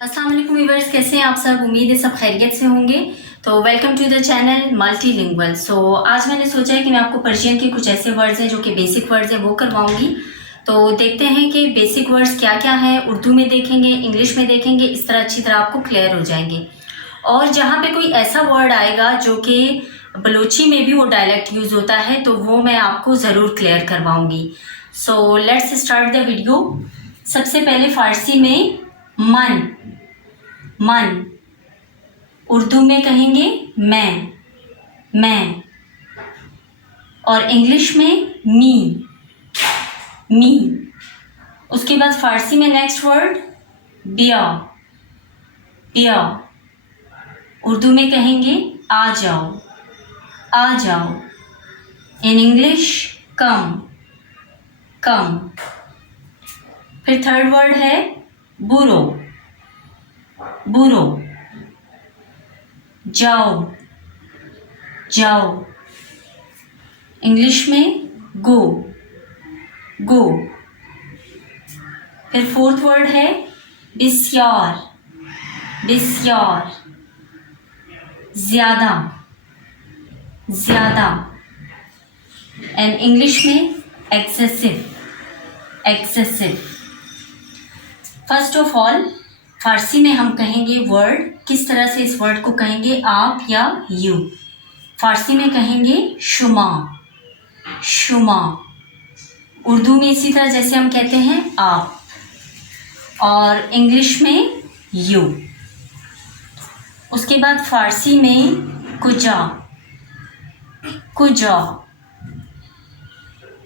अस्सलाम वालेकुम व्यूअर्स, कैसे हैं आप सब। उम्मीद है सब खैरियत से होंगे। तो welcome to the channel multilingual. So आज मैंने सोचा है कि मैं आपको पर्शियन के कुछ ऐसे वर्ड्स हैं जो कि बेसिक वर्ड्स हैं वो करवाऊंगी। तो देखते हैं कि बेसिक वर्ड्स क्या क्या हैं। उर्दू में देखेंगे, इंग्लिश में देखेंगे, इस तरह अच्छी तरह आपको क्लियर हो जाएंगे। और जहाँ पे कोई ऐसा वर्ड आएगा जो कि बलोची में भी वो डायलेक्ट यूज़ होता है तो वो मैं आपको ज़रूर क्लियर करवाऊँगी। So let's start the video. सबसे पहले फ़ारसी में मन, मन उर्दू में कहेंगे मैं। और इंग्लिश में मी, मी। उसके बाद फारसी में नेक्स्ट वर्ड बिया, बिया उर्दू में कहेंगे आ जाओ, आ जाओ। इन इंग्लिश कम, कम। फिर थर्ड वर्ड है बुरो, बुरो जाओ, जाओ। इंग्लिश में गो, गो। फिर फोर्थ वर्ड है बिस्यार, बिस्यार ज्यादा, ज्यादा। एंड इंग्लिश में excessive, excessive. First of all Farsi में हम कहेंगे वर्ड किस तरह से, इस वर्ड को कहेंगे आप या यू। फारसी में कहेंगे शुमा, शुमा। उर्दू में इसी तरह जैसे हम कहते हैं आप। और इंग्लिश में यू। उसके बाद फारसी में कुजा, कुजा।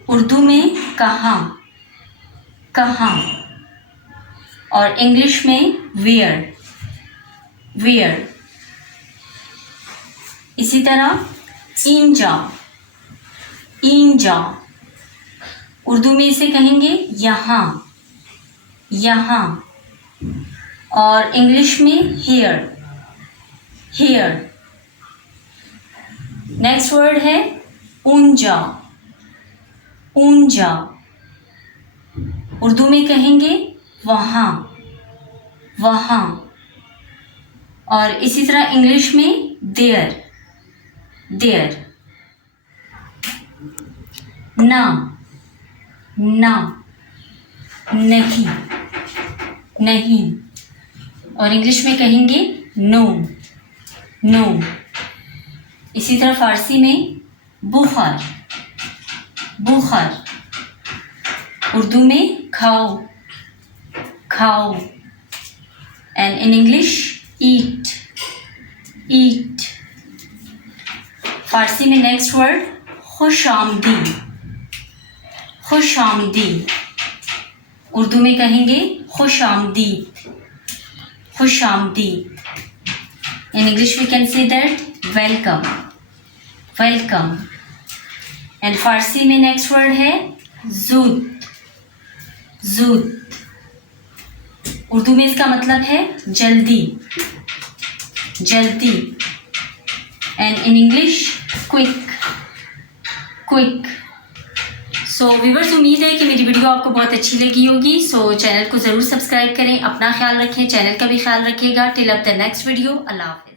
उर्दू में कहाँ, कहाँ। और इंग्लिश में वेयर, वेयर। इसी तरह इंजा, इंजा। उर्दू में इसे कहेंगे यहाँ, यहाँ। और इंग्लिश में हेयर, हेयर। नेक्स्ट वर्ड है ऊंजा, ऊंजा। उर्दू में कहेंगे वहाँ, वहाँ। और इसी तरह इंग्लिश में देयर, देयर। ना, ना, नहीं, नहीं। और इंग्लिश में कहेंगे नो, नो। इसी तरह फारसी में बुखार, बुखार। उर्दू में खाओ, खाओ। एंड इन इंग्लिश ईट, ईट। फारसी में नेक्स्ट वर्ड खुश आमदी, खुश आमदी। उर्दू में कहेंगे खुश आमदीद, खुश आमदीद। In English we can say that welcome, welcome. And Farsi में नेक्स्ट वर्ड है जूद, जूद। उर्दू में इसका मतलब है जल्दी, जल्दी। And in English quick, quick. So viewers, उम्मीद है कि मेरी वीडियो आपको बहुत अच्छी लगी होगी। सो चैनल को ज़रूर सब्सक्राइब करें, अपना ख्याल रखें, चैनल का भी ख्याल रखिएगा। Till up the next video, Allah हाफ़िज़।